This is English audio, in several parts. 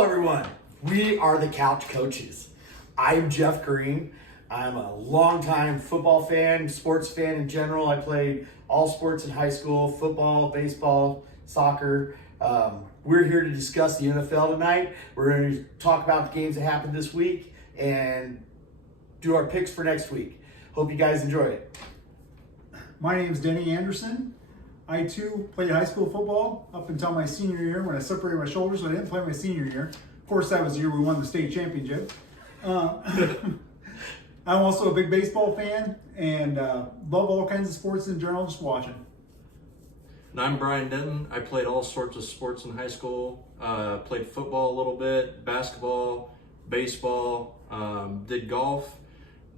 Hello everyone, we are the Couch Coaches. I'm Jeff Green. I'm a longtime football fan, sports fan in general. I played all sports in high school, football, baseball, soccer. We're here to discuss the NFL tonight. We're going to talk about the games that happened this week and do our picks for next week. Hope you guys enjoy it. My name's Denny Anderson. I too played high school football up until my senior year when I separated my shoulders, so I didn't play my senior year. Of course, that was the year we won the state championship. I'm also a big baseball fan and love all kinds of sports in general, just watching. And I'm Brian Denton. I played all sorts of sports in high school. Played football a little bit, basketball, baseball, did golf,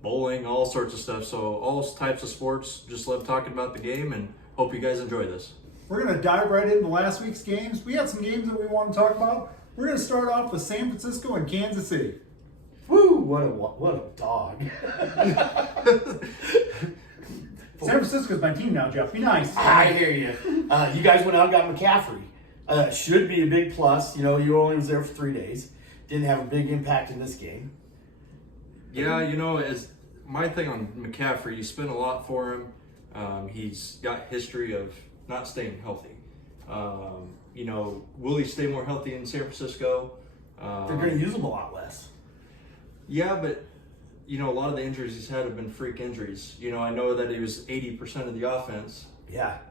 bowling, all sorts of stuff. So all types of sports. Just love talking about the game and hope you guys enjoy this. We're going to dive right into last week's games. We had some games that we want to talk about. We're going to start off with San Francisco and Kansas City. Woo! What a dog. San Francisco's my team now, Jeff. Be nice. I hear you. You guys went out and got McCaffrey. Should be a big plus. You know, you only was there for 3 days. Didn't have a big impact in this game. Yeah, you know, as my thing on McCaffrey, you spent a lot for him. He's got history of not staying healthy. You know, will he stay more healthy in San Francisco? They're going to use him a lot less. Yeah, but, you know, a lot of the injuries he's had have been freak injuries. You know, I know that he was 80% of the offense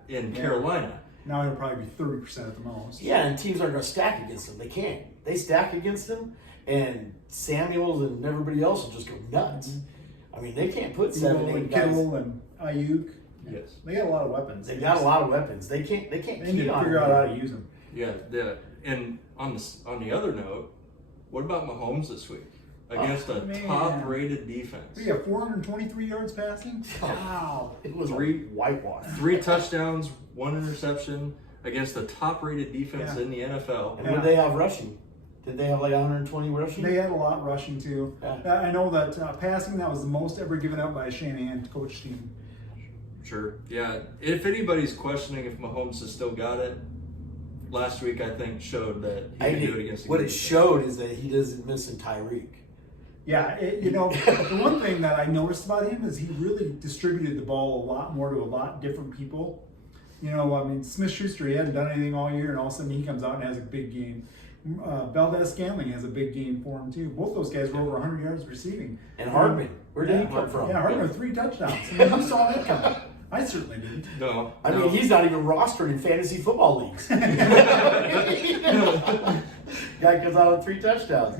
in Carolina. Now it'll probably be 30% at the most. Yeah, and teams aren't going to stack against him. They can't. They stack against him, and Samuels and everybody else will just go nuts. I mean, they can't put 7-8 guys. Kittle and Ayuk. Yes. They got a lot of weapons. They've got a lot of weapons. They can't They keep need to on figure out how to use them. Yeah, and on the other note, what about Mahomes this week against a top-rated defense? We have 423 yards passing. Wow, It was whitewash. 3 touchdowns, 1 interception against a top-rated defense in the NFL. And what did they have rushing? Did they have like 120 rushing? They had a lot rushing too. Yeah. I know that passing, that was the most ever given up by a Shanahan coach team. Sure. Yeah. If anybody's questioning if Mahomes has still got it, last week I think showed that he can do it against the What it Eagles. showed is that he doesn't miss in Tyreek. Yeah, you know, the one thing that I noticed about him is he really distributed the ball a lot more to a lot of different people. You know, I mean, Smith-Schuster, he hadn't done anything all year, and all of a sudden he comes out and has a big game. Valdez-Scantling has a big game for him, too. Both those guys were over 100 yards receiving. And Hardman, where did he come from? Yeah, Hardman with 3 touchdowns. I mean, who saw that coming? I certainly didn't. No. I mean, he's not even rostered in fantasy football leagues. Guy comes out with 3 touchdowns.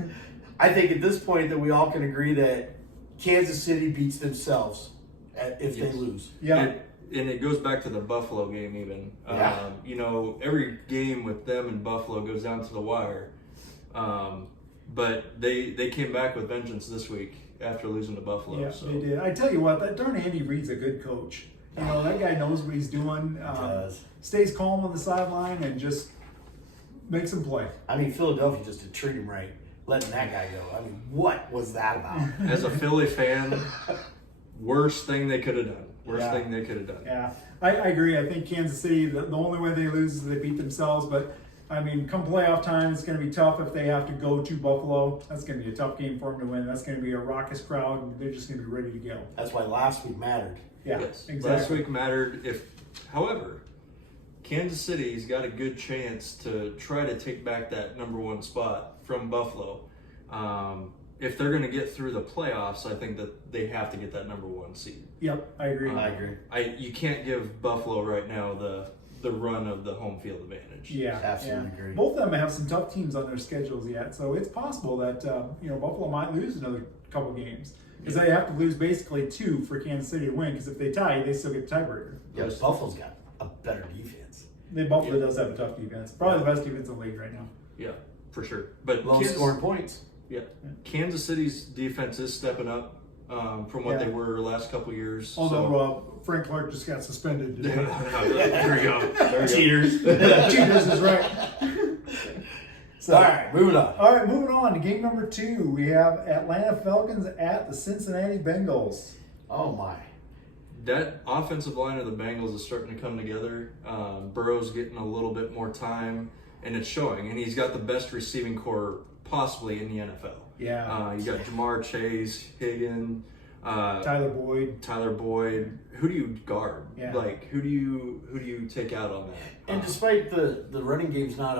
I think at this point that we all can agree that Kansas City beats themselves if they lose. Yeah. And it goes back to the Buffalo game even. Yeah. You know, every game with them in Buffalo goes down to the wire. But they came back with vengeance this week after losing to Buffalo. Yeah, so. they did. I tell you what, that darn Andy Reid's a good coach. You know, that guy knows what he's doing. Stays calm on the sideline and just makes him play. I mean, Philadelphia just did treat him right, letting that guy go. I mean, what was that about? As a Philly fan, worst thing they could have done. Worst thing they could have done. Yeah, I agree. I think Kansas City, the only way they lose is they beat themselves. But, I mean, come playoff time, it's going to be tough if they have to go to Buffalo. That's going to be a tough game for them to win. That's going to be a raucous crowd, and they're just going to be ready to go. That's why last week mattered. Yeah, Yes. exactly. Last week mattered. However, Kansas City's got a good chance to try to take back that number 1 spot from Buffalo. If they're going to get through the playoffs, I think that they have to get that number 1 seed. Yep, I agree. I agree. You can't give Buffalo right now the run of the home field advantage. Yeah, Absolutely agree. Both of them have some tough teams on their schedules yet, so it's possible that Buffalo might lose another couple games because they have to lose basically 2 for Kansas City to win. Because if they tie, they still get the tiebreaker. Yeah, but Buffalo's got a better defense. Buffalo does have a tough defense, probably the best defense in the league right now. Yeah, for sure. But Low scoring points. Yeah, Kansas City's defense is stepping up from what they were last couple years. Although Frank Clark just got suspended today. There we go. Cheaters. Cheaters is right. So, all right, moving on. All right, moving on to game number 2. We have Atlanta Falcons at the Cincinnati Bengals. Oh my. That offensive line of the Bengals is starting to come together. Burrow's getting a little bit more time, and it's showing. And he's got the best receiving core possibly in the NFL. Yeah. You got Jamar Chase, Higgins, Tyler Boyd. Who do you guard? Yeah. Like who do you take out on that? And despite the running game's not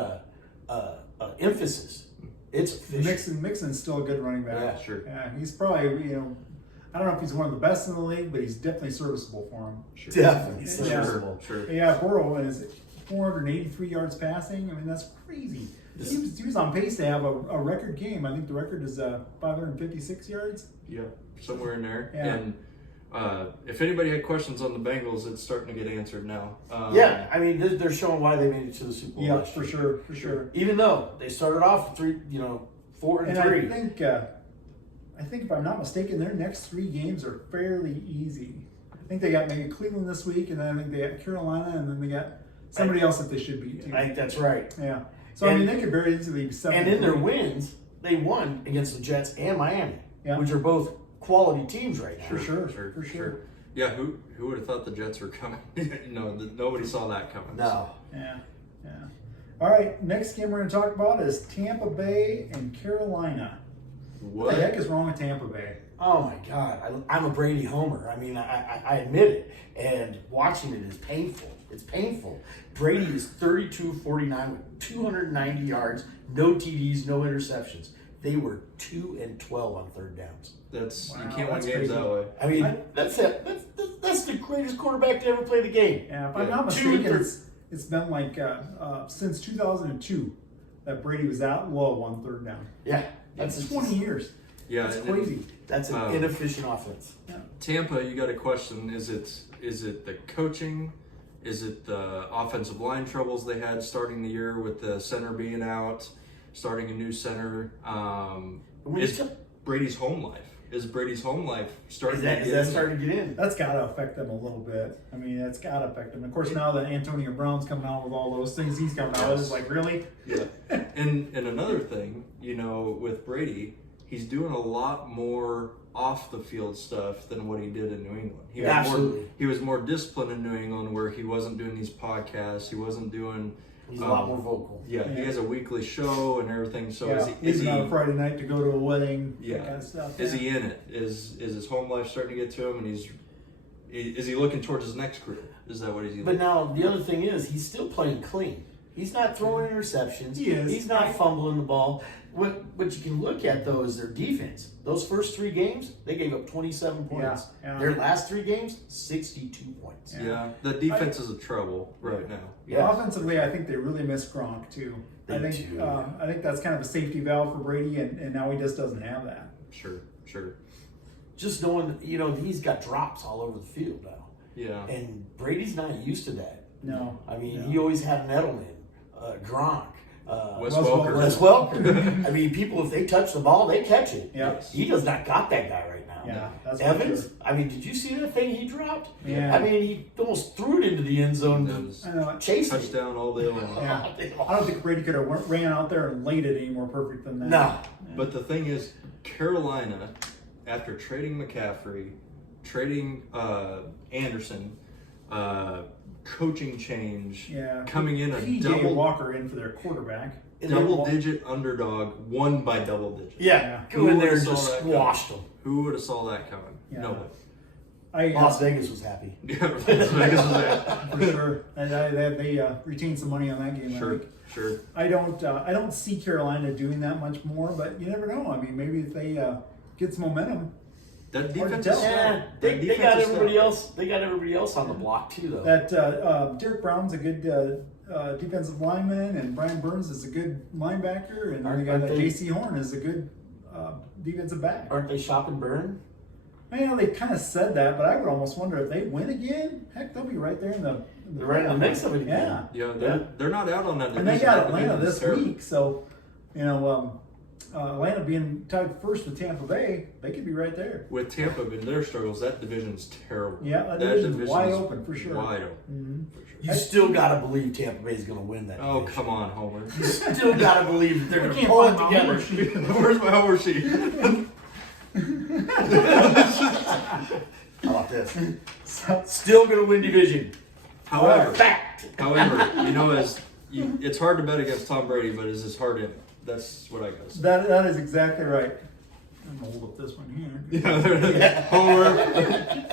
a emphasis, it's efficient. Mixon's still a good running back. Yeah, sure. Yeah, he's probably, I don't know if he's one of the best in the league, but he's definitely serviceable for him. Sure. Definitely Yeah. serviceable. Sure. Yeah, Burrow is 483 yards passing. I mean, that's crazy. He was on pace to have a record game. I think the record is 556 yards. Yeah, somewhere in there. Yeah. And if anybody had questions on the Bengals, it's starting to get answered now. Yeah, I mean, they're showing why they made it to the Super Bowl. Yeah, last for year. sure. Even though they started off 4 and 3. I think if I'm not mistaken, their next 3 games are fairly easy. I think they got maybe Cleveland this week, and then I think they got Carolina, and then they got somebody else that they should beat too. I think that's right. Yeah. So I mean, they could very easily be 7. And in their wins, they won against the Jets and Miami, Yeah. which are both quality teams right now. For sure. Yeah, who would have thought the Jets were coming? Nobody saw that coming. No. Yeah. All right, next game we're going to talk about is Tampa Bay and Carolina. What the heck is wrong with Tampa Bay? Oh my God, I'm a Brady homer. I mean, I admit it, and watching it is painful. It's painful. Brady is 32-49 with 290 yards, no TDs, no interceptions. They were 2-12 on third downs. You can't win that's games crazy. that way. I mean, that's it. That's the greatest quarterback to ever play the game. Yeah, if I'm not 2 and mistaken, 3. it's been like since 2002 that Brady was that low on third down. Yeah, That's 20 years. Yeah, That's crazy. That's an inefficient offense. Yeah. Tampa, you got a question. Is it the coaching? Is it the offensive line troubles they had starting the year with the center being out, starting a new center? Is Brady's home life? Is Brady's home life starting to get in? Starting to get in? That's got to affect them a little bit. I mean, that's got to affect them. Of course, now that Antonio Brown's coming out with all those things he's coming out with, it's like, really? Yeah. And another thing, with Brady, he's doing a lot more off the field stuff than what he did in New England. Absolutely. He was more disciplined in New England, where he wasn't doing these podcasts. He wasn't doing. He's a lot more vocal. Yeah, he has a weekly show and everything. So is he on a Friday night to go to a wedding? Yeah. That kind of stuff. Is he in it? Is his home life starting to get to him? And is he looking towards his next career? Is that what he's? But now the other thing is he's still playing clean. He's not throwing interceptions. He is. He's not fumbling the ball. What you can look at though is their defense. Those first 3 games, they gave up 27 points. Yeah. Their last 3 games, 62 points. Yeah, the defense is a trouble right now. Yeah. Offensively, I think they really miss Gronk too. I think that's kind of a safety valve for Brady, and now he just doesn't have that. Sure. Just knowing, he's got drops all over the field now. Yeah. And Brady's not used to that. No. I mean, he always had an Edelman, Gronk, Wes Welker. Wes Welker. I mean, people, if they touch the ball, they catch it. Yeah. He does not got that guy right now. Yeah, that's for Evans, sure. I mean, did you see that thing he dropped? Yeah. I mean, he almost threw it into the end zone Those to chase it. touchdown all day long. Yeah. I don't think Brady could have ran out there and laid it any more perfect than that. No. But the thing is, Carolina, after trading McCaffrey, trading Anderson, coaching change, coming in a P.J. Walker in for their quarterback. double-digit underdog, won by double digits. Yeah. Go in there and just squashed them. Who would have saw that coming? Yeah. Nobody. Las Vegas was happy. Yeah, Las Vegas was that. For sure. And they retained some money on that game. Sure. I don't see Carolina doing that much more, but you never know. I mean, maybe if they get some momentum. That defense tell. is Yeah, they got everybody else. They got everybody else on the block too, though. That Derek Brown's a good defensive lineman, and Brian Burns is a good linebacker, and they got J.C. Horn is a good defensive back. Aren't they shopping Burn? They kind of said that, but I would almost wonder if they win again. Heck, they'll be right there in the They're right in the mix of it again. Yeah, they're not out on that. And they got Atlanta this week, so Atlanta being tied first with Tampa Bay, they could be right there. With Tampa and their struggles, that division's terrible. Yeah, that division's wide open for sure. Wide open. Mm-hmm. For sure. You still got to believe Tampa Bay's going to win that. Oh, division. come on, Homer. You still got to believe that they're going to can't pull it find my together. Where's my Homer sheet? How about this? Still going to win division. However, Fact. However, It's hard to bet against Tom Brady, but is his heart in it? That's what I guess. That is exactly right. I'm gonna hold up this one here. Yeah, Homer.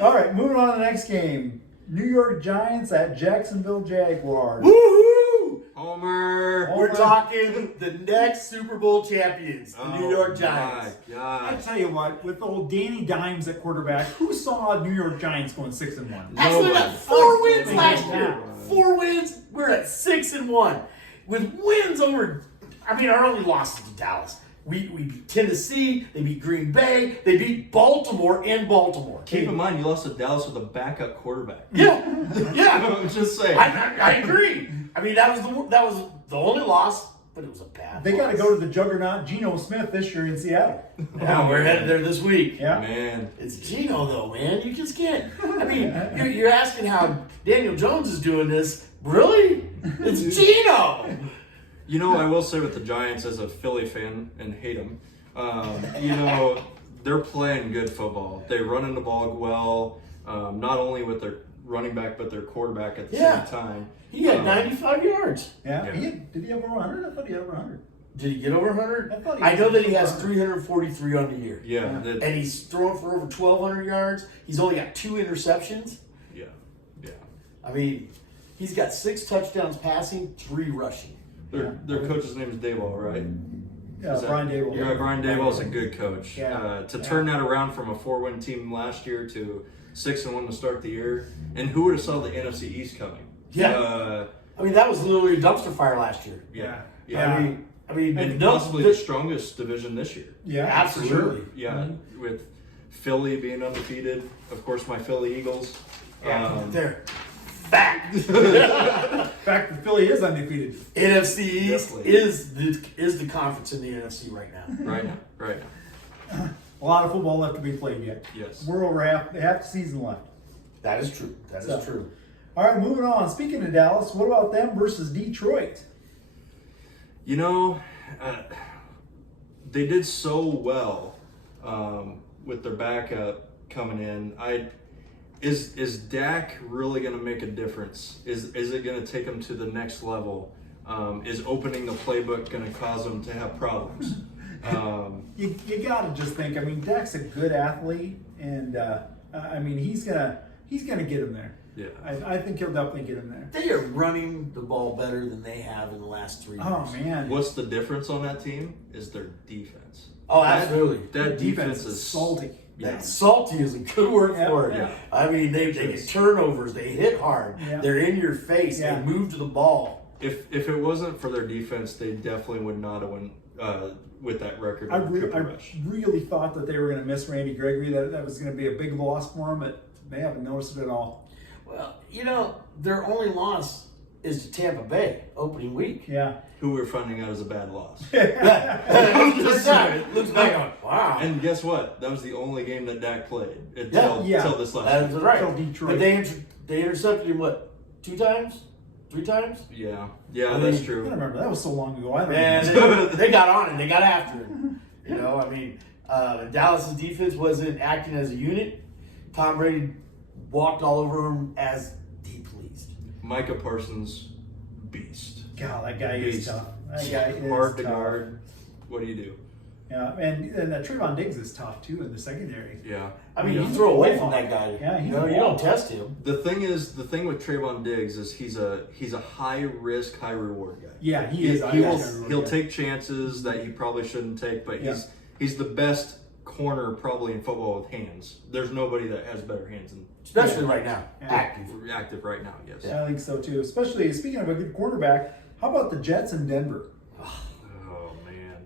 All right, moving on to the next game. New York Giants at Jacksonville Jaguars. Woohoo! Homer. We're talking the next Super Bowl champions, the New York Giants. My I God. tell you what, with old Danny Dimes at quarterback, who saw New York Giants going 6-1? Actually, we got Nobody. 4 wins Nobody. last year. 4 wins. We're at 6-1 with wins over. I mean, our only losses to Dallas. We beat Tennessee. They beat Green Bay. They beat Baltimore in Baltimore. Keep in mind, you lost to Dallas with a backup quarterback. Yeah, yeah. I'm just saying. I agree. I mean, that was the only loss, but it was a bad. They got to go to the juggernaut Geno Smith this year in Seattle. Yeah, we're headed there this week. Yeah. Man. It's Geno, though, man. You just can't. I mean, you're asking how Daniel Jones is doing this. Really? It's Geno. You know, I will say with the Giants as a Philly fan and hate them, you know, they're playing good football. They run in the ball well, not only with their running back, but their quarterback at the same time. He had 95 yards. Yeah. Yeah. Did he have over 100? I thought he had over 100. Did he get over 100? I thought he I know was that he over has 100. 343 on the year. Yeah. And he's throwing for over 1,200 yards. He's only got 2 interceptions. Yeah. Yeah. I mean, he's got 6 touchdowns passing, 3 rushing. Their coach's name is Dayball, right? Yeah, Is that- Brian Dable. Yeah, Brian Dayball's a good coach. Yeah. To turn that around from a 4-win team last year to 6-1 to start the year, and who would have saw the NFC East coming? Yeah. I mean, that was literally a dumpster fire last year. Yeah. I mean, And no- possibly the strongest division this year. Yeah, Absolutely. Yeah, with Philly being undefeated, of course, my Philly Eagles. There. Fact. In fact, the Philly is undefeated. NFC East Definitely. is the conference in the NFC right now. Right now. A lot of football left to be played yet. Yes. We're over half the season left. That is true. That is So- true. All right, moving on. Speaking of Dallas, what about them versus Detroit? You know, they did so well with their backup coming in. Is Dak really going to make a difference? Is it going to take him to the next level? Is opening the playbook going to cause him to have problems? You got to just think. I mean, Dak's a good athlete, and I mean he's gonna get him there. Yeah. I think he'll definitely get him there. They are running the ball better than they have in the last 3 years. Oh man, What's the difference on that team? Is their defense. Oh, absolutely. That defense defense is salty. Yeah. That salty is a good word Yeah, for it. yeah. I mean, they get turnovers. They hit hard. Yeah. They're in your face. Yeah. They move to the ball. If it wasn't for their defense, they definitely would not have won with that record. I of triple really, rush. really thought that they were going to miss Randy Gregory. That was going to be a big loss for him, but they haven't noticed it at all. Well, you know, their only loss is to Tampa Bay opening week. Yeah. Who we're finding out is a bad loss. It looks back on, wow. And guess what? That was the only game that Dak played Yeah. until this last That's week. right. Until Detroit. But they intercepted him, what, 2 times? 3 times? Yeah, I that's mean, I true. don't remember. That was so long ago. I don't Man, remember. they got on it. They got after it. You know, I mean, Dallas's defense wasn't acting as a unit. Tom Brady walked all over him as he pleased. Micah Parsons, beast. God, that guy is Beast. tough. That guy is Hard to tough. guard. What do you do? Yeah, and Trayvon Diggs is tough too in the secondary. Yeah. I mean, Yeah. you throw away from that guy. Yeah, he's you know, a you wall. don't test him. The thing with Trayvon Diggs is he's a high risk, high reward guy. Yeah, he is. He'll take chances that he probably shouldn't take, but Yeah. he's the best corner probably in football with hands. There's nobody that has better hands than Especially right now. Yeah. Active. right now. Yes. Yeah, I think so too. Especially speaking of a good quarterback, how about the Jets in Denver? Oh man.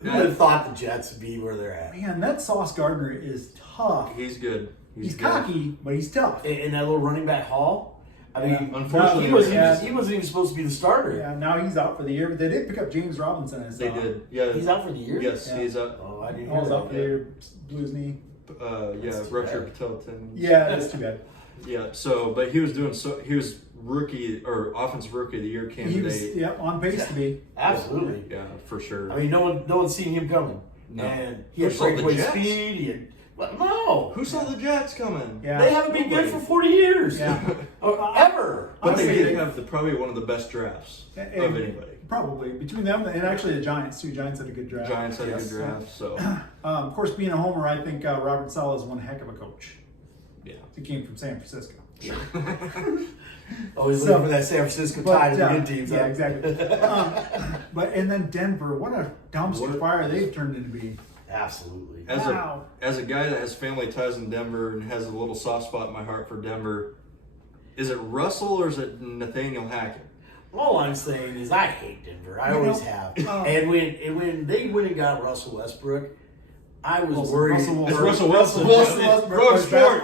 Who would have thought the Jets would be where they're at? Man, that Sauce Gardner is tough. He's good. He's good. cocky, but he's tough. In that little running back hall? I mean, Yeah. Unfortunately, he wasn't, yeah. he wasn't even supposed to be the starter. Yeah, now he's out for the year, but they did pick up James Robinson. They did. Yeah. He's out for the year? Yes, Yeah. he's up. Oh, I didn't hear All's that. out for the year. Blues knee. Yeah, That's too rupture bad. patella tendon. Yeah, that's too bad. Yeah. So, but he was rookie or offensive rookie of the year He was candidate. on pace to be. Absolutely. Yeah, for sure. I mean, no one's seen him coming. No. And he had First of all, the breakaway Jets. speed. He had But no. Who saw the Jets coming? Yeah. They haven't been good for 40 years. Yeah. Ever. But Honestly, they have probably one of the best drafts of anybody. Probably between them and actually the Giants too. Giants had a good draft. Giants had a good draft, so Of course, being a homer, I think Robert Saleh is one heck of a coach. yeah. He came from San Francisco. Always looking for that San Francisco tie to win teams. Yeah, exactly. And then Denver, what a dumpster fire they've turned into being. Absolutely. As a guy that has family ties in Denver and has a little soft spot in my heart for Denver, is it Russell or is it Nathaniel Hackett? All I'm saying is I hate Denver. I always have. And when they went and got Russell Westbrook, I was worried. It's Russell Wilson. Wrote sport.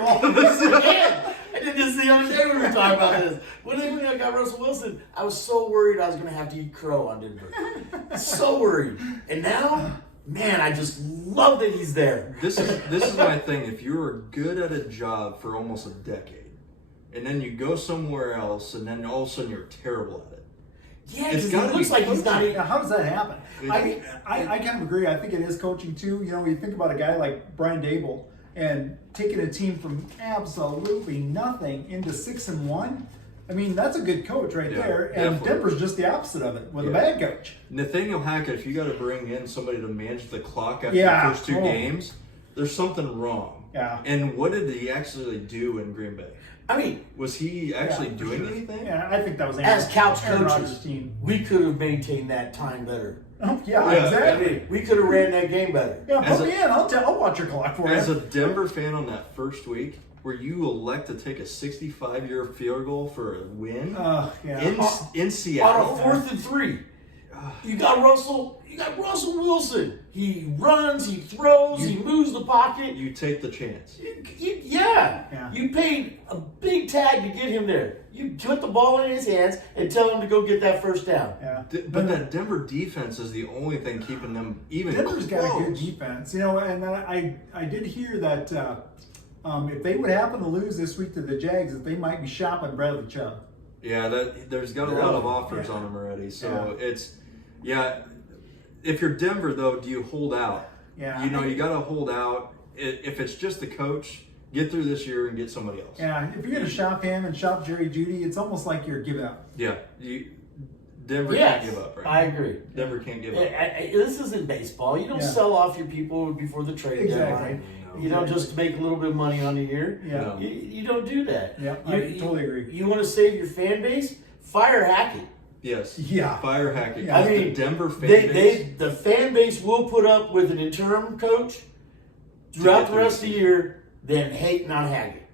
I did this the other day when we were talking about this. When they went and got Russell Wilson, I was so worried I was going to have to eat crow on Denver. So worried. And now, man, I just love that he's there. This is my thing. If you were good at a job for almost a decade, and then you go somewhere else, and then all of a sudden you're terrible at it. Yeah, because it looks like he's not. How does that happen? I mean, I kind of agree. I think it is coaching too. You know, when you think about a guy like Brian Dable and taking a team from absolutely nothing into 6-1. I mean, that's a good coach right there. And definitely. Denver's just the opposite of it with a bad coach. Nathaniel Hackett, if you got to bring in somebody to manage the clock after the first two games, there's something wrong. Yeah. And what did he actually do in Green Bay? I mean, Was he actually doing anything? Yeah, I think that was as couch Aaron coaches, Rodgers' team. we could have maintained that time better. Oh, Yeah, exactly. I mean, we could have ran that game better. Yeah, As put me in. I'll watch your clock for you. As a Denver fan on that first week, where you elect to take a 65-yard field goal for a win in Seattle. On a 4th and 3. You got Russell Wilson. He runs, he throws, he moves the pocket. You take the chance. Yeah. You paid a big tag to get him there. You put the ball in his hands and tell him to go get that first down. Yeah. But that Denver defense is the only thing keeping them even Denver's close. got a good defense, you know. And I did hear that if they would happen to lose this week to the Jags, that they might be shopping Bradley Chubb. Yeah, there's got a lot of offers on him already. So it's if you're Denver though, do you hold out? Yeah. You know, you got to hold out. If it's just the coach, get through this year and get somebody else. Yeah, if you're going to shop him and shop Jerry Jeudy, it's almost like you're giving up. Yeah, Denver can't give up, right? I agree. Denver can't give up. This isn't baseball. You don't sell off your people before the trade deadline. You don't just make a little bit of money on the year. Yeah. No. You don't do that. Yeah, I totally agree. You want to save your fan base? Fire Hackett. Yes. Yeah. Fire Hackett. Yeah. I mean, the Denver fan base. the fan base will put up with an interim coach throughout the rest of the year than hating on Hackett.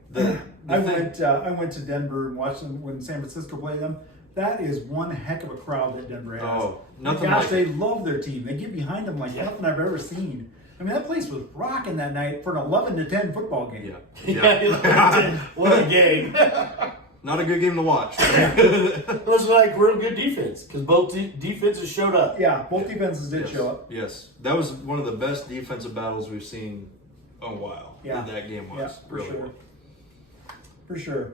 I went to Denver and watched them when San Francisco played them. That is one heck of a crowd that Denver has. Oh, nothing Gosh, like they it. love their team. They get behind them like nothing I've ever seen. I mean, that place was rocking that night for an 11-10 football game. Yeah. What a game. Not a good game to watch. It was like real good defense because both defenses showed up. Yeah, both defenses did show up. Yes. That was one of the best defensive battles we've seen in a while. Yeah. That game was. Yeah, for really sure. was. For sure.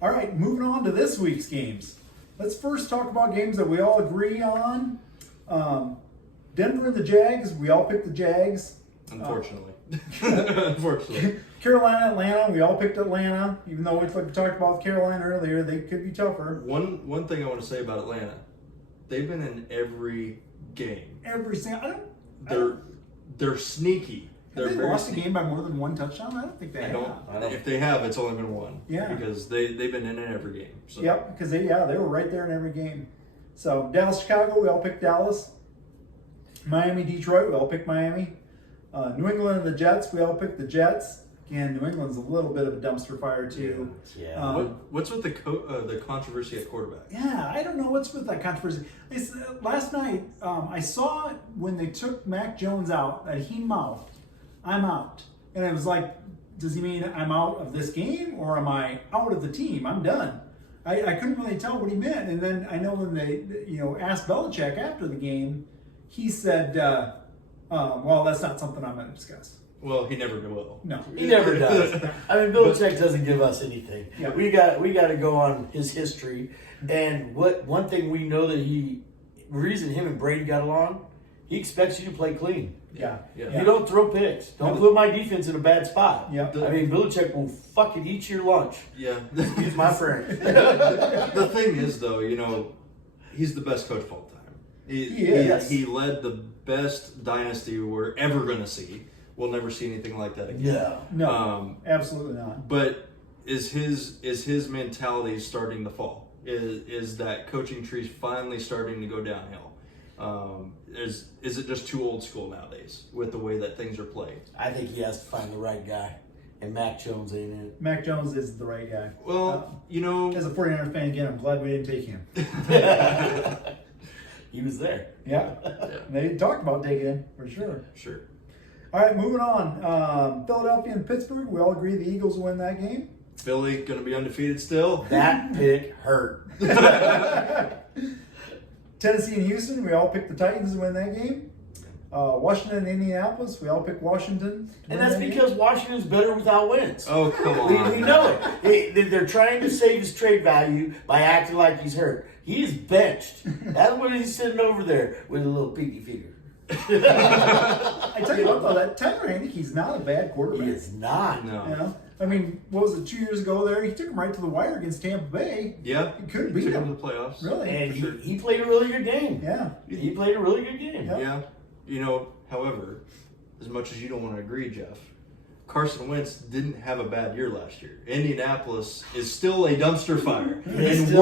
All right, moving on to this week's games. Let's first talk about games that we all agree on. Denver and the Jags. We all picked the Jags. Unfortunately. Unfortunately. Carolina, Atlanta. We all picked Atlanta. Even though we talked about Carolina earlier, they could be tougher. One thing I want to say about Atlanta, they've been in every game. Every single. They're sneaky. Have they very lost a sneaky. game by more than one touchdown? I don't think they have. If they have, it's only been one. Yeah. Because they've been in every game. So. Yep, because they were right there in every game. So Dallas, Chicago, we all picked Dallas. Miami, Detroit, we all picked Miami. New England and the Jets, we all picked the Jets. Again, New England's a little bit of a dumpster fire too. Yeah. What's with the controversy at quarterback? Yeah, I don't know what's with that controversy. Last night, I saw when they took Mac Jones out that he mouthed, "I'm out," and I was like, "Does he mean I'm out of this game or am I out of the team? I'm done." I couldn't really tell what he meant, and then I know when they asked Belichick after the game, he said, "Well, that's not something I'm going to discuss." Well, he never will. No, He never does. I mean, Belichick doesn't give us anything. Yeah. We got to go on his history, and one thing we know that reason him and Brady got along He expects you to play clean. Yeah. You don't throw picks. Don't put my defense in a bad spot. Yeah. I mean, Belichick will fucking eat your lunch. Yeah. He's my friend. The thing is, though, he's the best coach of all time. He led the best dynasty we're ever going to see. We'll never see anything like that again. No, absolutely not. But is his mentality starting to fall? Is that coaching tree finally starting to go downhill? Is it just too old school nowadays with the way that things are played? I think he has to find the right guy, and Mac Jones ain't it. Mac Jones is the right guy. Well, as a 49ers fan, again, I'm glad we didn't take him. He was there. Yeah. They talked about taking him, for sure. Sure. All right, moving on. Philadelphia and Pittsburgh, we all agree the Eagles will win that game. Philly going to be undefeated still. That pick hurt. Tennessee and Houston, we all picked the Titans to win that game. Washington and Indianapolis, we all picked Washington. And that's because Washington's better without Wentz. Oh, come on. We know it. They're trying to save his trade value by acting like he's hurt. He's benched. That's when he's sitting over there with a little pinky finger. I tell you what, though, that Taylor Haneke, he's not a bad quarterback. He is not. No. I mean, what was it, 2 years ago there? He took him right to the wire against Tampa Bay. Yeah. He could beat Took him. him to the playoffs. Really? And he played a really good game. Yeah. He played a really good game. Yep. Yeah. However, as much as you don't want to agree, Jeff, Carson Wentz didn't have a bad year last year. Indianapolis is still a dumpster fire. And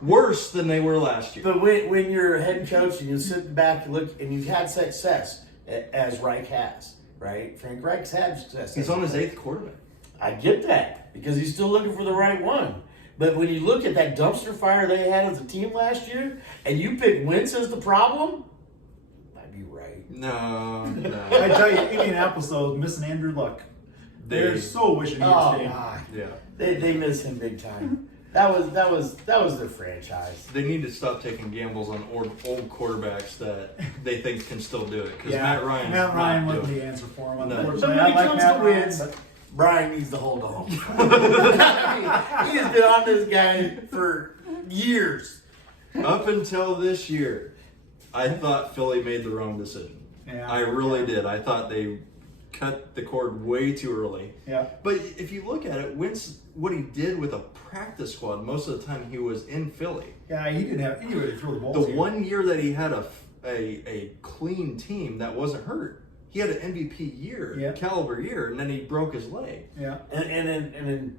worse than they were last year. But when you're a head coach and you sit back and look, and you've had success, as Reich has, right? Frank Reich's had success. He's on his 8th quarterback. I get that, because he's still looking for the right one. But when you look at that dumpster fire they had as a team last year, and you pick Wentz as the problem, I'd be right. No. I tell you, Indianapolis, though, is missing Andrew Luck. They're so wishing he would stay. Yeah. They miss him big time. That was their franchise. They need to stop taking gambles on old quarterbacks that they think can still do it. Because Matt Ryan wasn't the answer for him, So unfortunately. when it comes to wins, Brian needs to hold on. He has been on this guy for years. Up until this year, I thought Philly made the wrong decision. Yeah. I really did. I thought they cut the cord way too early. Yeah. But if you look at it, what he did with a practice squad, most of the time he was in Philly. Yeah, he didn't have anybody to throw the ball The to. 1 year that he had a clean team that wasn't hurt, he had an MVP caliber year, and then he broke his leg. Yeah. And then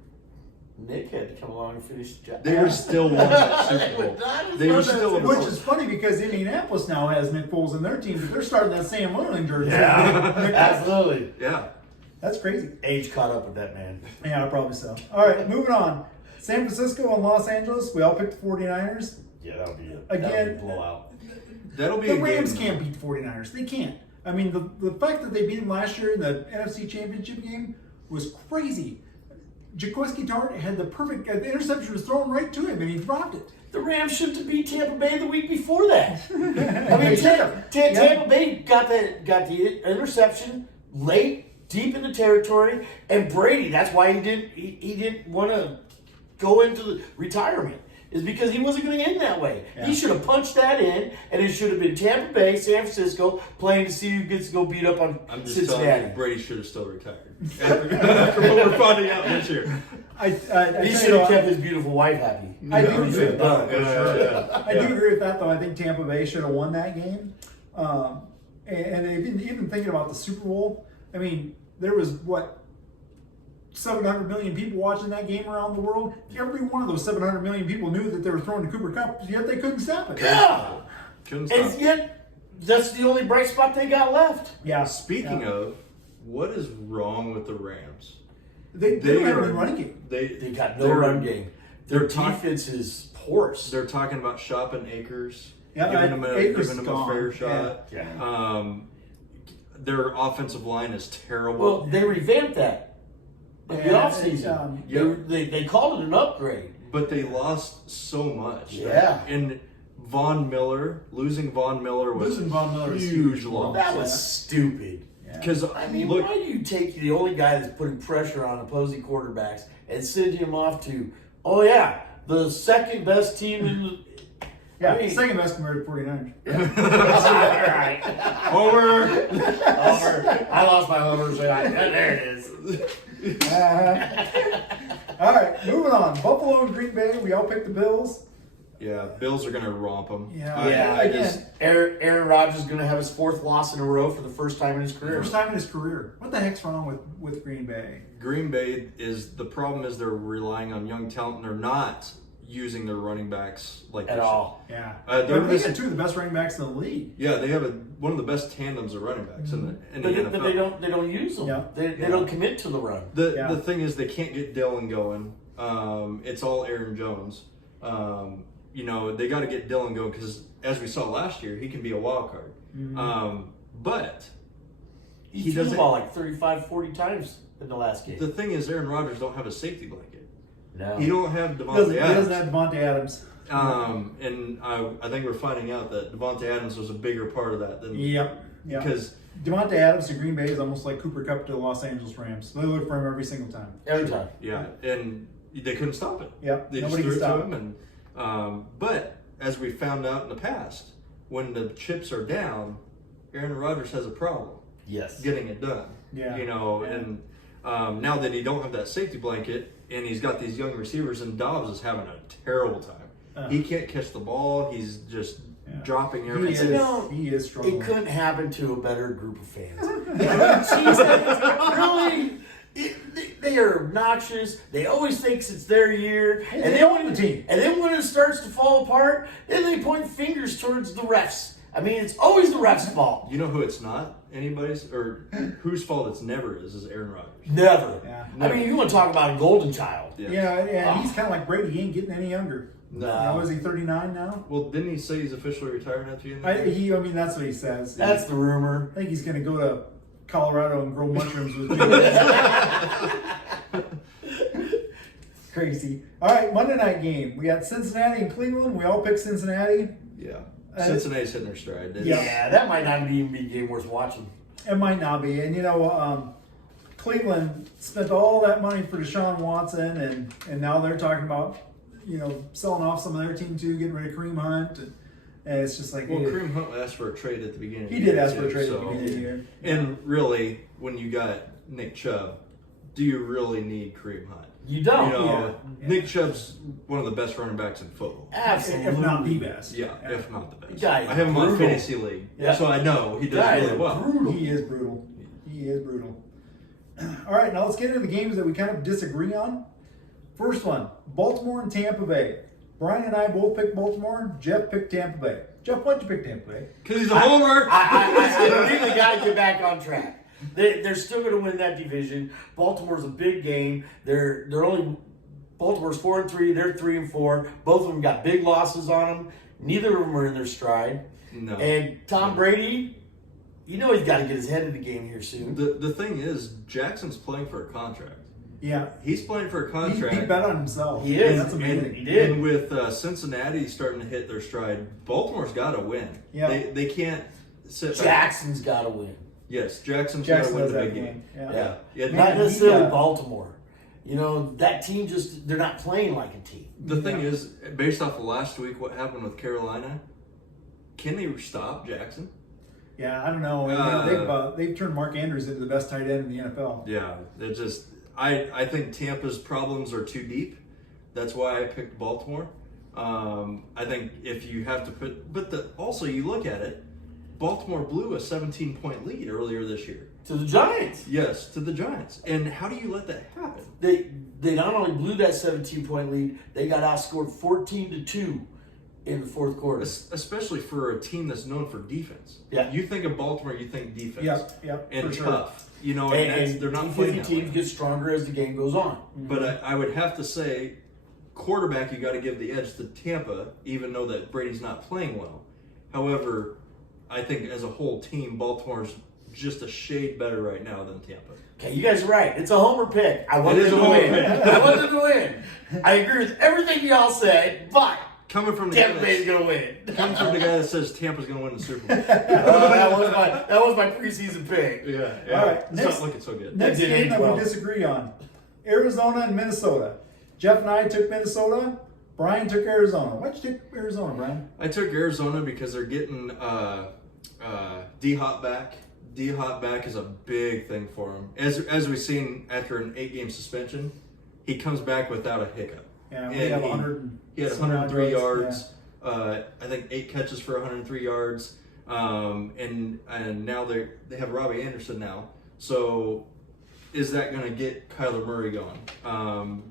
Nick had to come along and finish the job. They were still won that Super Bowl. They were still Which is funny because Indianapolis now has Nick Foles in their team, but they're starting that Sam Lerling jersey. Yeah, absolutely. Yeah. That's crazy. Age caught up with that man. Yeah, probably so. All right, moving on. San Francisco and Los Angeles, we all picked the 49ers. Yeah, that'll be Again, a blowout. That'll be the a Rams game. can't beat the 49ers. They can't. I mean, the fact that they beat them last year in the NFC Championship game was crazy. Jaquiski Tartt had the perfect the interception was thrown right to him, and he dropped it. The Rams shouldn't have beat Tampa Bay the week before that. I mean, Tampa Bay got the interception late, deep in the territory, and Brady. That's why he didn't want to go into the retirement. Is because he wasn't going to end that way. Yeah. He should have punched that in, and it should have been Tampa Bay, San Francisco, playing to see who gets to go beat up on I'm just Cincinnati. telling you, Brady should have still retired. After what we're finding out this year. I He should have kept his beautiful wife happy. I do He agree should with have that. done. I do agree with that, though. I think Tampa Bay should have won that game. And even thinking about the Super Bowl, I mean, there was, 700 million people watching that game around the world. Every one of those 700 million people knew that they were throwing to Cooper Kupp, yet they couldn't stop it. Yeah. Couldn't stop. And yet, that's the only bright spot they got left. Yeah. Speaking of, what is wrong with the Rams? They don't have any running game. They got no run game. Their defense is porous. They're talking about shopping Acres, Yeah, giving them Akers a is gone. fair shot. Yeah. Their offensive line is terrible. Well, they revamped that in the offseason. They called it an upgrade. But they lost so much. Yeah. And losing Von Miller was Losing Von Miller is huge huge. loss. That was stupid. Because I mean, look, why do you take the only guy that's putting pressure on opposing quarterbacks and send him off to, the second best team in the Yeah, I mean- second best compared to 49ers. All right. Over. Homer. I lost my Homer, so there it is. All right, moving on. Buffalo and Green Bay. We all picked the Bills. Yeah, Bills are gonna romp them. Yeah. Yeah, Again, Aaron Rodgers is going to have his 4th loss in a row for the first time in his career. first time in his career. What the heck's wrong with Green Bay? Green Bay is the problem is they're relying on young talent and they're not using their running backs like At they all. Yeah. They're They just- got 2 of the best running backs in the league. should. Yeah, they have one of the best tandems of running backs in the NFL. But they don't use them. Yeah. They don't commit to the run. The thing is they can't get Dillon going. It's all Aaron Jones. They got to get Dillon going because as we saw last year, he can be a wild card. But He threw the ball like 35, 40 times in the last game. the thing is, Aaron Rodgers don't have a safety blanket. No. He don't have He Devontae Adams. doesn't have Devontae Adams. And I think we're finding out that Devontae Adams was a bigger part of that than Yep. because Devontae Adams to Green Bay is almost like Cooper Kupp to the Los Angeles Rams. They look for him every single time. Every time. and they couldn't stop it. Yep. They just Nobody threw can it to stop him, him. and but as we found out in the past, when the chips are down, Aaron Rodgers has a problem Yes. getting it done. Yeah. And now that he don't have that safety blanket, and he's got these young receivers, and Dobbs is having a terrible time. He can't catch the ball. He's just dropping He everything. is struggling. It couldn't happen to a better group of fans. Really? They are obnoxious. They always think it's their year. Hey, they own the team. And then when it starts to fall apart, then they point fingers towards the refs. I mean, it's always the refs' fault. You know who it's not? Anybody's or whose fault it's never is Aaron Rodgers. Never. Yeah. I mean, you want to talk about a golden child. Yeah, and he's kind of like Brady. He ain't getting any younger. No. Is he 39 now? Well, didn't he say he's officially retiring after the end? I mean, that's what he says. That's the rumor. I think he's going to go to Colorado and grow mushrooms with me. Crazy. All right, Monday night game. We got Cincinnati and Cleveland. We all picked Cincinnati. Yeah. Cincinnati's hitting their stride. Yeah, that might not even be a game worth watching. It might not be. And, Cleveland spent all that money for Deshaun Watson, and now they're talking about, selling off some of their team too, getting rid of Kareem Hunt. And it's just like... Well, Kareem Hunt asked for a trade at the beginning. He did ask for a trade at the beginning of the year. And really, when you got Nick Chubb, do you really need Kareem Hunt? You don't. Nick Chubb's one of the best running backs in football. Absolutely. If not the best. Yeah, if not the best. Guy is I have him on brutal. fantasy league, Yeah. so I know he does Guy is really well. brutal. He is brutal. He is brutal. All right, now let's get into the games that we kind of disagree on. First one, Baltimore and Tampa Bay. Brian and I both picked Baltimore. Jeff picked Tampa Bay. Jeff, why'd you pick Tampa Bay? Because he's a homer. I really got to get back on track. They're still going to win that division. Baltimore's a big game. Baltimore's 4-3. They're 3-4. Both of them got big losses on them. Neither of them are in their stride. No. And Tom Brady, he's got to get his head in the game here soon. The thing is, Jackson's playing for a contract. Yeah. He's playing for a contract. He bet on himself. He is. That's amazing. He did. And with Cincinnati starting to hit their stride, Baltimore's got to win. Yeah. They can't sit back. Jackson's got to win. Yes, Jackson's got to Jackson win does the that big game. game. Yeah. Yeah. Not he, necessarily Baltimore. That team they're not playing like a team. The thing is, based off of last week, what happened with Carolina, can they stop Jackson? Yeah, I don't know. They've turned Mark Andrews into the best tight end in the NFL. Yeah, it's just I think Tampa's problems are too deep. That's why I picked Baltimore. I think if you have to also you look at it, Baltimore blew a 17-point lead earlier this year. To the Giants. Yes, to the Giants. And how do you let that happen? They not only blew that 17-point lead, they got outscored 14-2 in the fourth quarter. Especially for a team that's known for defense. Yeah. You think of Baltimore, you think defense. Yep, And for tough. And they're not playing that teams way. get stronger as the game goes on. But I would have to say, quarterback, you got to give the edge to Tampa, even though that Brady's not playing well. However, I think as a whole team, Baltimore's just a shade better right now than Tampa. Okay, you guys are right. It's a homer pick. I wanted is to a homer win. pick. I wanted to win. I agree with everything y'all said, but Coming from the Tampa guy Bay's that, gonna win. comes from the guy that says Tampa's going to win the Super Bowl. That was my preseason pick. Yeah. All right, It's next- not looking so good. Next did game that age well. we disagree on. Arizona and Minnesota. Jeff and I took Minnesota. Brian took Arizona. Why'd you take Arizona, Brian? I took Arizona because they're getting D-Hop back. D-Hop back is a big thing for him. As we've seen after an 8-game suspension, he comes back without a hiccup. Yeah, And he had 100. He had 103 yards. I think 8 catches for 103 yards. And now they have Robbie Anderson now. So is that going to get Kyler Murray going?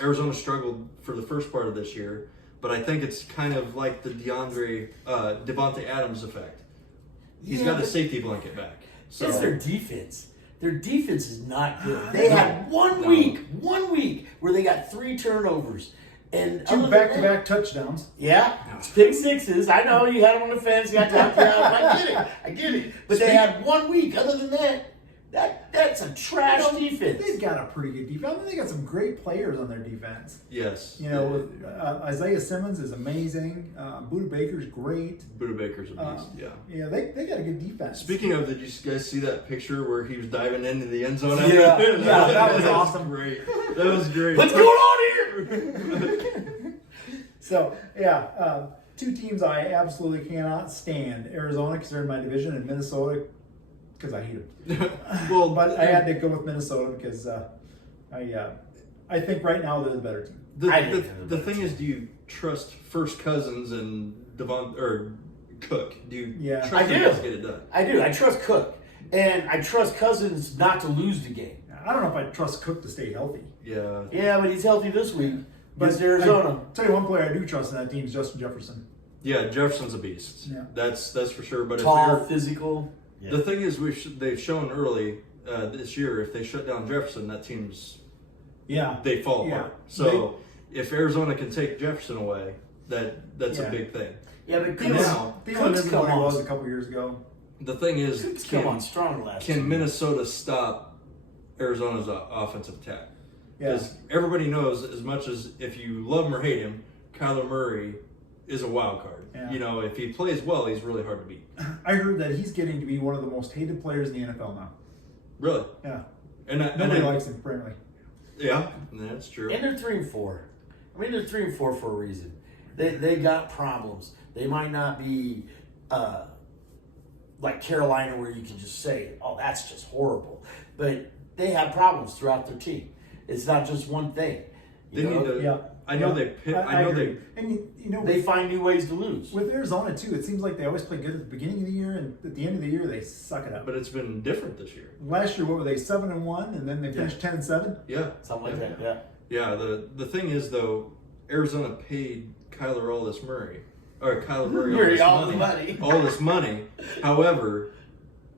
Arizona struggled for the first part of this year, but I think it's kind of like the Devontae Adams effect. He's got a safety blanket back. So It's their defense. Their defense is not good. They had one week where they got 3 turnovers. And 2 back-to-back touchdowns. Yeah, pick sixes. I know you had them on the fence. You got to knock it out. I get it. But they had 1 week. Other than that, that's a trash defense. They've got a pretty good defense. I mean, they got some great players on their defense. yes, Isaiah Simmons is amazing. Buda Baker's great. Buda Baker's a beast. Yeah, they got a good defense. Speaking of, did you guys see that picture where he was diving into the end zone? Yeah. That was awesome. Great. That was great. What's going on here? So, yeah, 2 teams I absolutely cannot stand. Arizona, because they're in my division, and Minnesota, because I hate them. Well, But I had to go with Minnesota because I think right now they're the better team. the thing is, do you trust First Cousins and Cook? Do you Yeah. trust I them do. to get it done? I do. I trust Cook. And I trust Cousins not to lose the game. I don't know if I trust Cook to stay healthy. Yeah. Yeah, but he's healthy this week. But Against Arizona. Tell you one player I do trust in that team is Justin Jefferson. Yeah, Jefferson's a beast. Yeah. That's for sure. But Tall, if physical. the thing is, they've shown early this year, if they shut down Jefferson, that team's they fall Yeah. apart. So if Arizona can take Jefferson away, that's a big thing. Yeah, but Thielen Cook's isn't come what he was a on. couple years ago. The thing is, Cook's come on strong last can year. Minnesota stop Arizona's offensive attack? Yeah. Because everybody knows, as much as if you love him or hate him, Kyler Murray is a wild card. Yeah. You know, if he plays well, he's really hard to beat. I heard that he's getting to be one of the most hated players in the NFL now. Really? Yeah. And Nobody likes him, apparently. Yeah, that's true. And they're 3-4. I mean, they're 3-4 for a reason. They got problems. They might not be like Carolina, where you can just say, "Oh, that's just horrible," but they have problems throughout their team. It's not just one thing. They need to. Yeah. I know Yeah. they. I know agree. they. And you know, They find new ways to lose. with Arizona too, it seems like they always play good at the beginning of the year, and at the end of the year they suck it up. But it's been different this year. Last year, what were they, 7-1, and then they finished 10-7? Yeah. Something like that. Yeah. Yeah. The thing is though, Arizona paid Kyler all this Murray, or Kyler Murray all this money. All this money. However,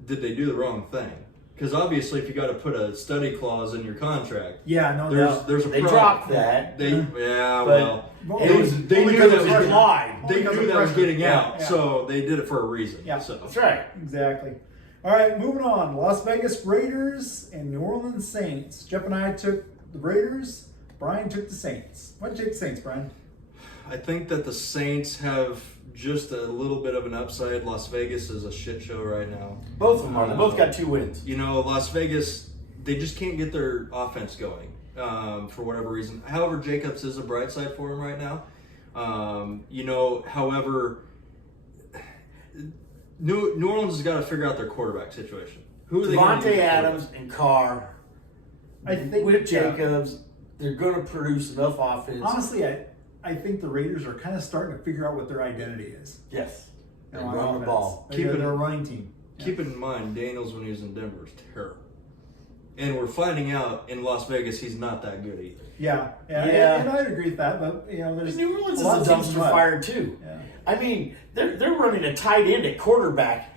did they do the wrong thing? Because obviously, if you got to put a study clause in your contract, Yeah, no doubt. there's a They problem. dropped that. They But They It was they only knew because that it was was getting- implied. they because knew of that was pressure. getting out, Yeah. so they did it for a reason. Yeah. So That's right. Exactly. All right, moving on. Las Vegas Raiders and New Orleans Saints. Jeff and I took the Raiders. Brian took the Saints. Why'd you take the Saints, Brian? I think that the Saints have just a little bit of an upside. Las Vegas is a shit show right now. Both of them are. They both got 2 wins. You know, Las Vegas, they just can't get their offense going for whatever reason. However, Jacobs is a bright side for him right now. You know, however, New Orleans has got to figure out their quarterback situation. Who are they going to Devontae Adams and Carr. I think with Jacobs, they're going to produce enough offense. Honestly, I think the Raiders are kind of starting to figure out what their identity is. Yes. You They know, on run the offense. ball. They're a running team. Keep in mind, Daniels, when he was in Denver, was terrible. And we're finding out in Las Vegas he's not that good either. Yeah. Yeah. And I'd agree with that, but you know, there's New Orleans is lot a of teams dumpster left. fire too. Yeah. I mean, they're running a tight end at quarterback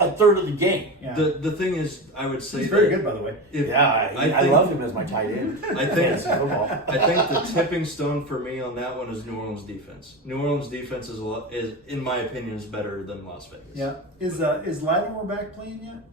a third of the game. Yeah. The thing is, I would say He's very that good, by the way. if- Yeah, I think- love him as my tight end. I think Fantasy football. I think the tipping stone for me on that one is New Orleans defense. New Orleans defense is in my opinion, is better than Las Vegas. Yeah. Is Lattimore back playing yet?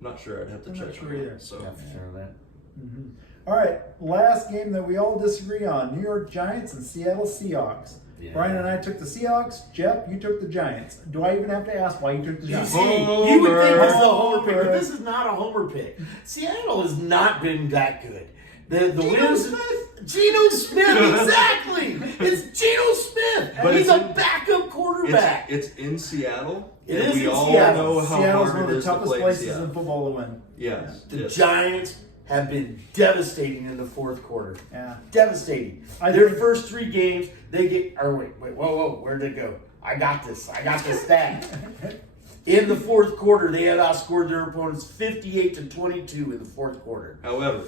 I'm not sure. I'd have to I'm check. not sure on that. either. So Yeah, for sure of that. Mm-hmm. All right, last game that we all disagree on: New York Giants and Seattle Seahawks. Yeah. Brian and I took the Seahawks. Jeff, you took the Giants. Do I even have to ask why you took the You Giants? see, you would think this is a homer pick, Homer. but this is not a homer pick. Seattle has not been that good. The Geno wins. Smith? Geno Smith, exactly. It's Geno Smith. But He's it's a backup quarterback. It's in Seattle. It and is we in all Seattle. know how Seattle's hard one of it the is to toughest play in places Seattle. in football to win. Yes. The yes. Giants have been devastating in the fourth quarter. Yeah. Devastating. Their first 3 games, they get. Or wait, whoa, where'd it go? I got this stat. In the fourth quarter, they had outscored their opponents 58-22 in the fourth quarter. However,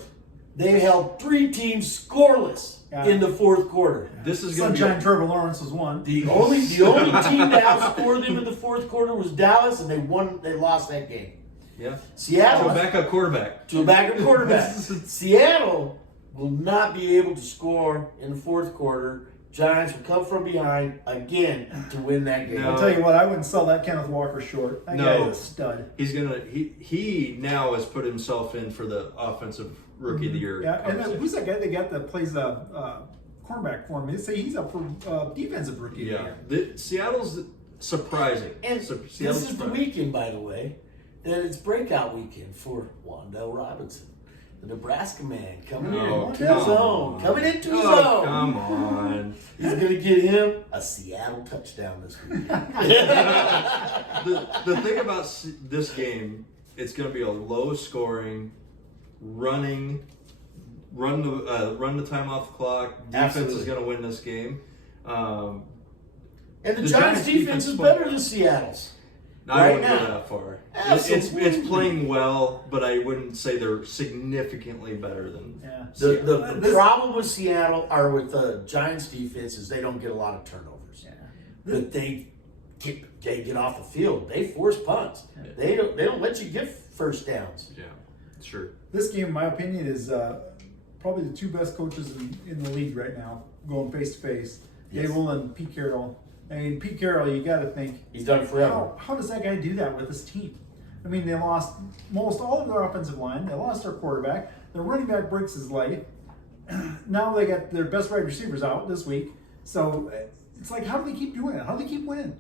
They held 3 teams scoreless in the fourth quarter. this is going to Sunshine be Trevor Lawrence was one. The only team to outscore them in the fourth quarter was Dallas, and they lost that game. yeah. Seattle So backup quarterback. to a backup quarterback. Seattle will not be able to score in the fourth quarter. Giants will come from behind again to win that game. No. I'll tell you what, I wouldn't sell that Kenneth Walker short. That guy No. is a stud. He's gonna. He now has put himself in for the offensive rookie of the year. Yeah, and conversation. who's that guy they got that plays cornerback for him? They say he's up for defensive rookie of the Yeah, year. Seattle's surprising. And Seattle's this is the surprising. weekend, by the way, that it's breakout weekend for Wandale Robinson, the Nebraska man, coming Oh, into his come zone. on. Coming into his Oh, zone. come on. He's going to get him a Seattle touchdown this week. The thing about this game, it's going to be a low scoring, run the time off the clock. Defense Absolutely. is going to win this game. And the The Giants' Giants' defense defense is is better than Seattle's. I Right wouldn't now. go that far. Absolutely. It's playing well, but I wouldn't say they're significantly better than. Yeah. The problem with Seattle, or with the Giants' defense, is they don't get a lot of turnovers. Yeah. But they get off the field. They force punts. They don't let you get first downs. Yeah, sure. This game, in my opinion, is probably the 2 best coaches in the league right now, going face to face. Yes. Dable and Pete Carroll. I mean, Pete Carroll, you got to think He's done it forever. How does that guy do that with his team? I mean, they lost most all of their offensive line. They lost their quarterback. Their running back breaks his leg. Now they got their best wide receivers out this week. So it's like, how do they keep doing it? How do they keep winning?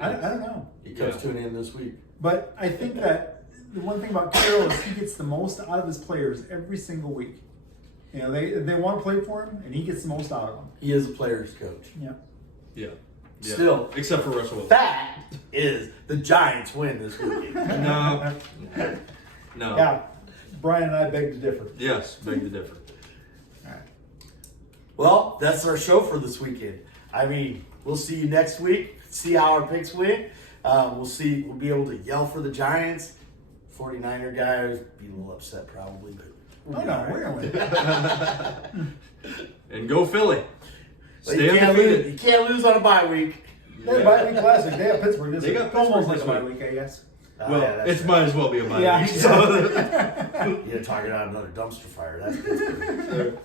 I don't know. He comes to an end this week. But I think that the one thing about Carroll is he gets the most out of his players every single week. You know, they want to play for him, and he gets the most out of them. He is a player's coach. Yeah. Yeah. Yeah. Still, except for Russell Wilson. fact is the Giants win this weekend. No. No. Yeah. Brian and I beg to differ. Yes, beg to differ. All right. Well, that's our show for this weekend. I mean, we'll see you next week. See how our picks win. We'll see. We'll be able to yell for the Giants. 49er guy would be a little upset probably, but Oh, no, we're going to win. And go Philly. But Stay you can't undefeated. lose. You can't lose on a bye week. They're bye week classic. They have Pittsburgh this They week. got Pittsburgh Almost like this a bye week. week, I guess. Well, yeah, that's it right. might as well be a bye Yeah. week. So. You're talking about another dumpster fire. That's Pittsburgh.